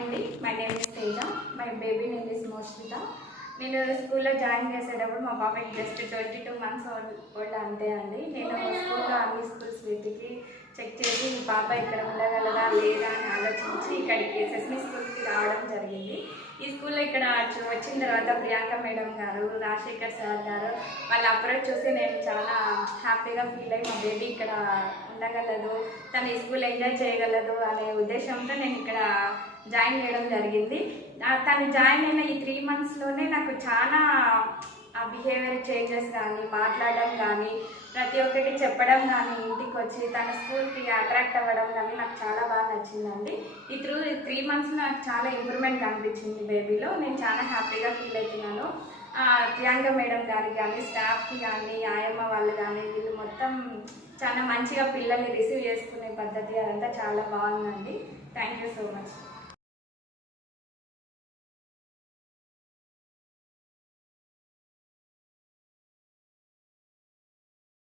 అండి my name is Teja. My baby name is Moshmita. నేను స్కూల్లో జాయిన్ చేసేటప్పుడు మా పాపకి జస్ట్ 22 మంత్స్ ఓల్డ్ అంతే అండి. నేను స్కూల్లో అన్ని స్కూల్స్ వెతికి చెక్ చేసి ఈ పాప ఇక్కడ ఉండగలదా లేదా అని ఆలోచించి ఇక్కడికి సెస్మి స్కూల్కి రావడం జరిగింది. ఈ స్కూల్లో ఇక్కడ వచ్చిన తర్వాత ప్రియాంక మేడం గారు, రాజశేఖర్ సార్ గారు వాళ్ళ అప్రోచ్ చూసి నేను చాలా హ్యాపీగా ఫీల్ అయ్యి మా బేబీ ఇక్కడ ఉండగలదు, తను ఈ స్కూల్ ఎంజాయ్ చేయగలదు అనే ఉద్దేశంతో నేను ఇక్కడ జాయిన్ చేయడం జరిగింది. తను జాయిన్ అయిన ఈ 3 monthsలోనే నాకు చాలా బిహేవియర్ చేంజెస్ కానీ, మాట్లాడడం కానీ, ప్రతి ఒక్కటి చెప్పడం కానీ, ఇంటికి వచ్చి తన స్కూల్కి అట్రాక్ట్ అవ్వడం కానీ నాకు చాలా బాగా నచ్చిందండి. ఈ 3 monthsలో నాకు చాలా ఇంప్రూవ్మెంట్ కనిపించింది బేబీలో. నేను చాలా హ్యాపీగా ఫీల్ అవుతున్నాను. ప్రియాంక మేడం గారికి కానీ, స్టాఫ్కి కానీ, ఆయమ్మ వాళ్ళు కానీ వీళ్ళు మొత్తం చాలా మంచిగా పిల్లల్ని రిసీవ్ చేసుకునే పద్ధతి అదంతా చాలా బాగుందండి. Thank you so much.